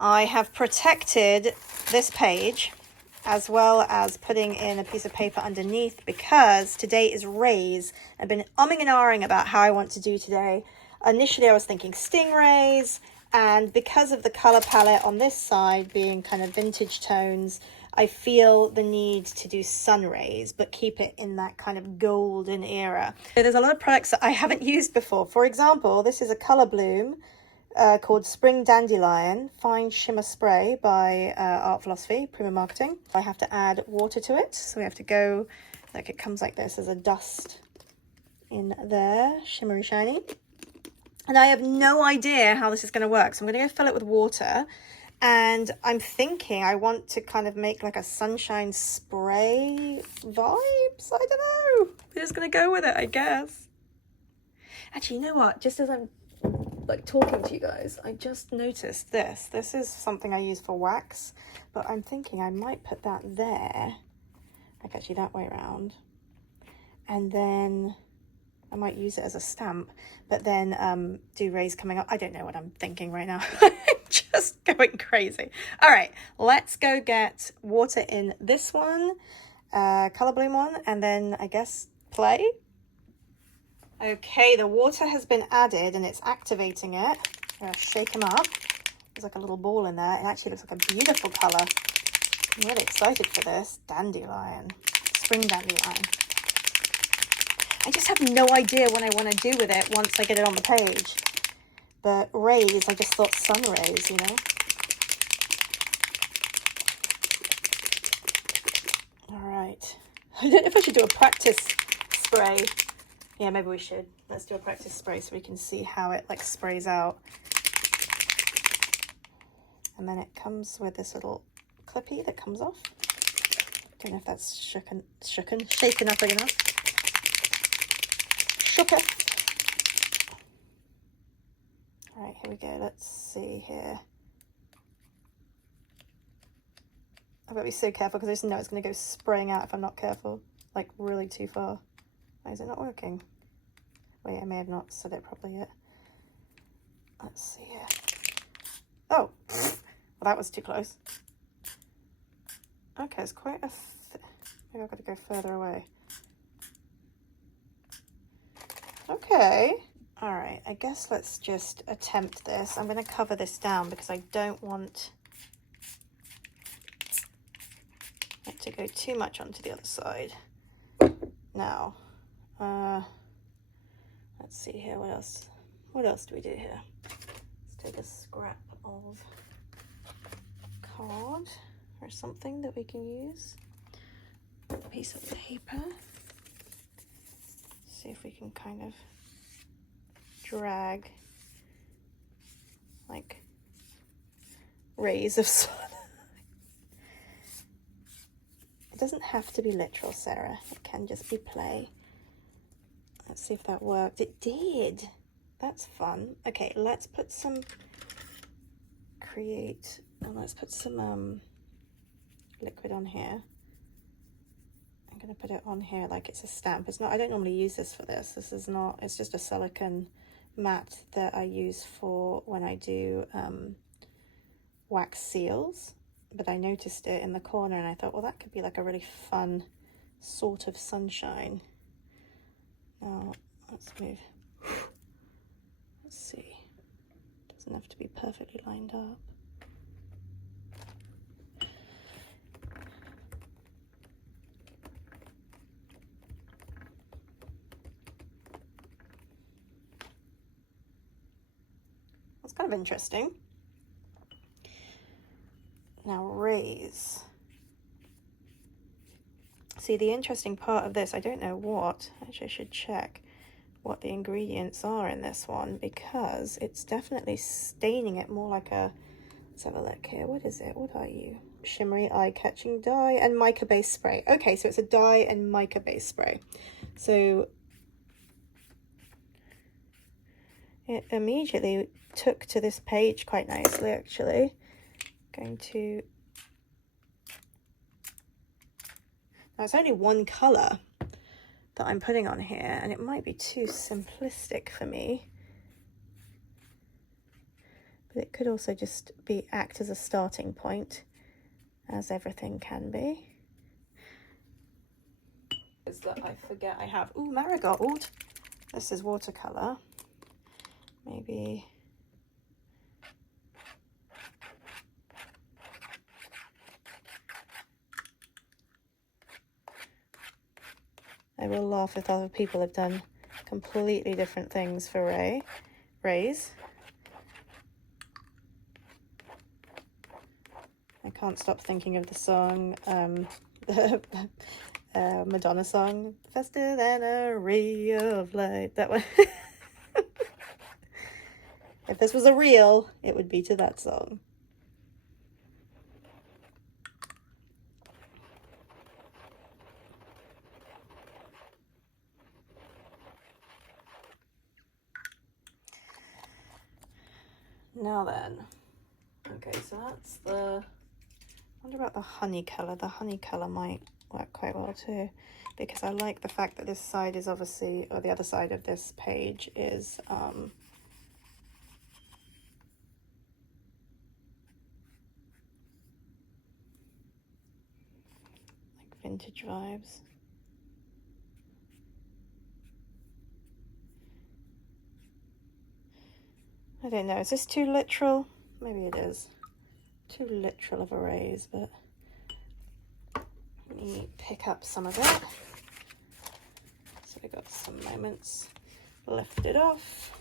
I have protected this page as well as putting in a piece of paper underneath because today is rays. I've been umming and ahhing about how I want to do today. Initially, I was thinking stingrays, and because of the color palette on this side being kind of vintage tones, I feel the need to do sun rays, but keep it in that kind of golden era. So there's a lot of products that I haven't used before. For example, this is a color bloom called Spring Dandelion Fine Shimmer Spray by Art Philosophy, Prima Marketing. I have to add water to it, so we have to go, like it comes like this as a dust in there, shimmery shiny. And I have no idea how this is going to work, so I'm going to go fill it with water. And I'm thinking I want to kind of make like a sunshine spray vibes. I don't know. We're just going to go with it, I guess. Actually, you know what? Just as I'm like talking to you guys, I just noticed this. This is something I use for wax, but I'm thinking I might put that there, like actually that way around, and then I might use it as a stamp, but then do rays coming up. I don't know what I'm thinking right now. I'm just going crazy. All right, let's go get water in this one, color bloom one, and then I guess play. Okay, the water has been added and it's activating it. I'm going to shake them up. There's like a little ball in there. It actually looks like a beautiful color. I'm really excited for this. Dandelion. Spring dandelion. I just have no idea what I want to do with it once I get it on the page. But rays, I just thought sun rays, you know. All right. I don't know if I should do a practice spray. Yeah, maybe we should. Let's do a practice spray so we can see how it like sprays out. And then it comes with this little clippy that comes off. Don't know if that's shaken up enough. Shooker. All right, here we go. Let's see here. I've got to be so careful because I just know it's going to go spraying out if I'm not careful. Like really too far. Why is it not working? Wait, I may have not said it properly yet. Let's see here. Oh, well, that was too close. Okay, it's quite a... Maybe I've got to go further away. Okay. All right, I guess let's just attempt this. I'm going to cover this down because I don't want it to go too much onto the other side. Now, let's see here, what else do we do here? Let's take a scrap of card or something that we can use. A piece of paper. See if we can kind of drag like rays of sun. It doesn't have to be literal, Sarah. It can just be play. Let's see if that worked. It did. That's fun. Okay, let's put some let's put some liquid on here. I'm going to put it on here like it's a stamp. It's not, I don't normally use this for this. This is not, it's just a silicone mat that I use for when I do wax seals. But I noticed it in the corner and I thought, well, that could be like a really fun sort of sunshine. Now, let's move. Let's see. Doesn't have to be perfectly lined up. That's kind of interesting. Now, rays. See, the interesting part of this, I don't know what, actually I should check what the ingredients are in this one because it's definitely staining it more like a, let's have a look here, what is it, what are you? Shimmery eye-catching dye and mica-based spray. Okay, so it's a dye and mica-based spray. So it immediately took to this page quite nicely, actually. Going to, now it's only one color that I'm putting on here and it might be too simplistic for me, but but it could also just act as a starting point, as everything can be. Is that I forget I have, ooh, marigold. This is watercolor. Maybe I will laugh if other people have done completely different things for rays. I can't stop thinking of the song, Madonna song, faster than a ray of light. That one. If this was a reel, it would be to that song. Now then, okay, so that's the, I wonder about the honey colour. The honey colour might work quite well too, because I like the fact that this side is obviously, or the other side of this page is like vintage vibes. I don't know, is this too literal? Maybe it is. Too literal of a raise, but let me pick up some of it. So we got some moments lifted off.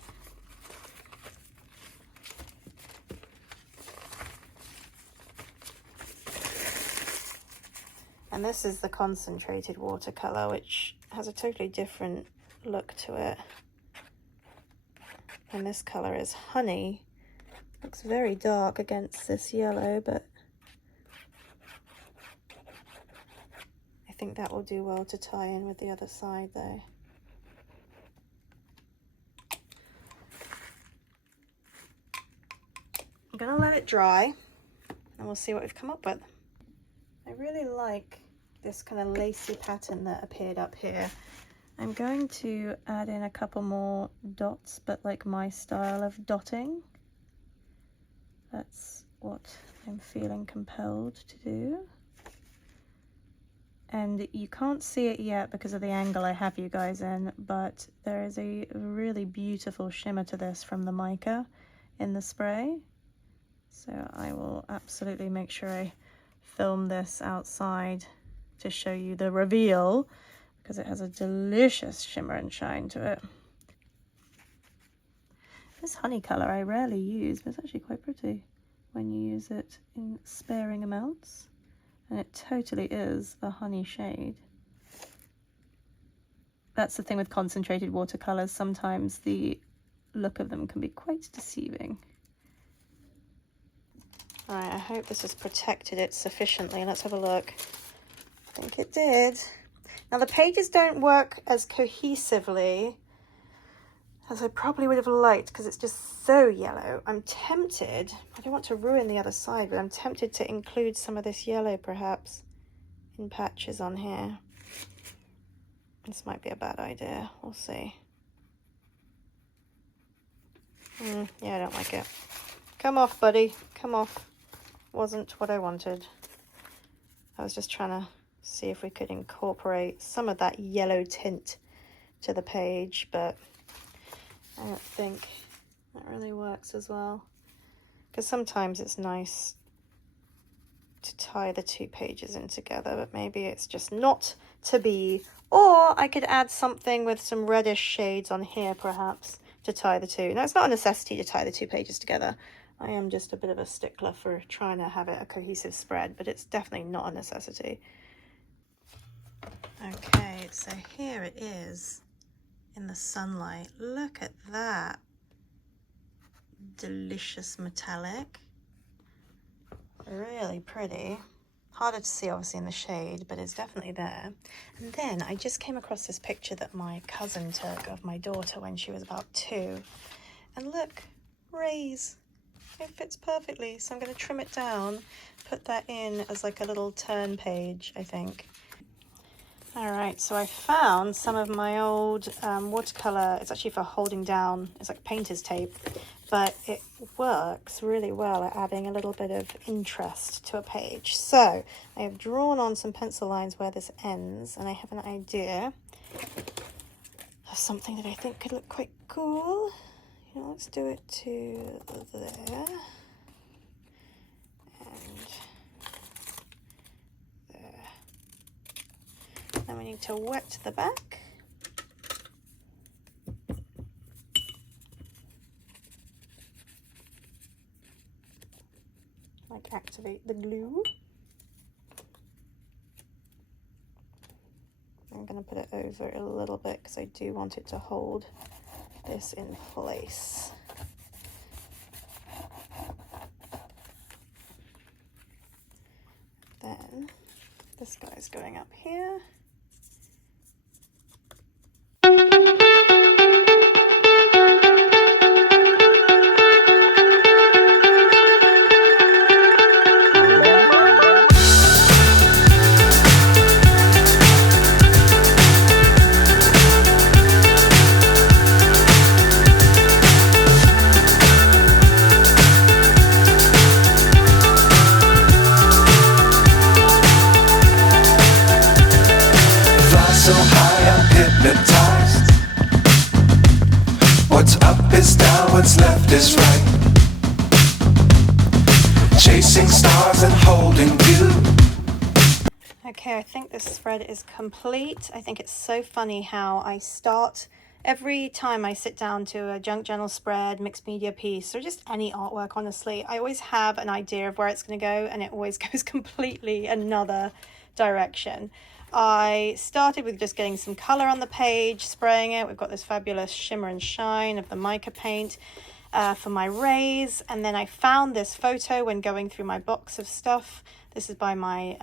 And this is the concentrated watercolor, which has a totally different look to it. And this color is honey. Looks very dark against this yellow, but I think that will do well to tie in with the other side though. I'm gonna let it dry and we'll see what we've come up with. I really like this kind of lacy pattern that appeared up here. I'm going to add in a couple more dots, but like my style of dotting. That's what I'm feeling compelled to do. And you can't see it yet because of the angle I have you guys in, but there is a really beautiful shimmer to this from the mica in the spray. So I will absolutely make sure I film this outside to show you the reveal, because it has a delicious shimmer and shine to it. This honey color I rarely use, but it's actually quite pretty when you use it in sparing amounts. And it totally is a honey shade. That's the thing with concentrated watercolors. Sometimes the look of them can be quite deceiving. All right, I hope this has protected it sufficiently. Let's have a look. I think it did. Now the pages don't work as cohesively as I probably would have liked because it's just so yellow. I'm tempted, I don't want to ruin the other side, but I'm tempted to include some of this yellow perhaps in patches on here. This might be a bad idea, we'll see. Yeah, I don't like it. Come off, buddy, come off. Wasn't what I wanted. I was just trying to see if we could incorporate some of that yellow tint to the page, but I don't think that really works as well, because sometimes it's nice to tie the two pages in together, but maybe it's just not to be. Or I could add something with some reddish shades on here perhaps to tie the two. Now it's not a necessity to tie the two pages together. I am just a bit of a stickler for trying to have it a cohesive spread, but it's definitely not a necessity. Okay, so here it is in the sunlight. Look at that. Delicious metallic. Really pretty. Harder to see obviously in the shade, but it's definitely there. And then I just came across this picture that my cousin took of my daughter when she was about 2. And look, rays. It fits perfectly, so I'm going to trim it down, put that in as like a little turn page, I think. All right, so I found some of my old watercolor. It's actually for holding down, it's like painter's tape, but it works really well at adding a little bit of interest to a page. So I have drawn on some pencil lines where this ends, and I have an idea of something that I think could look quite cool. You know, let's do it to there. Then we need to wet the back. Like activate the glue. I'm going to put it over a little bit because I do want it to hold this in place. Then this guy's going up here. So high I'm hypnotized. What's up is down, what's left is right. Chasing stars and holding you. Okay, I think this spread is complete. I think it's so funny how I start every time I sit down to a junk journal spread, mixed media piece, or just any artwork, honestly. I always have an idea of where it's going to go, and it always goes completely another direction. I started with just getting some color on the page, spraying it. We've got this fabulous shimmer and shine of the mica paint for my rays. And then I found this photo when going through my box of stuff. This is by my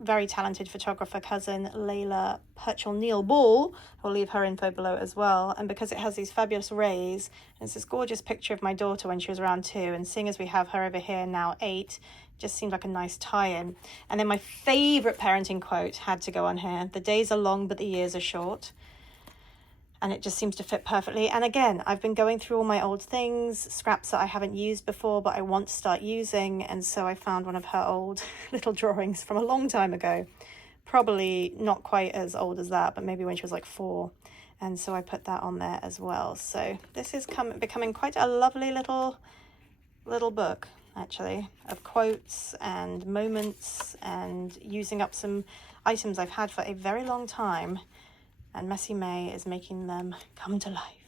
very talented photographer cousin, Layla Purchell Neal Ball. I'll leave her info below as well. And because it has these fabulous rays, and it's this gorgeous picture of my daughter when she was around 2. And seeing as we have her over here now 8, just seemed like a nice tie-in. And then my favorite parenting quote had to go on here. The days are long, but the years are short. And it just seems to fit perfectly. And again, I've been going through all my old things, scraps that I haven't used before, but I want to start using. And so I found one of her old little drawings from a long time ago. Probably not quite as old as that, but maybe when she was like 4. And so I put that on there as well. So this is becoming quite a lovely little book, actually, of quotes and moments and using up some items I've had for a very long time. And Messy May is making them come to life.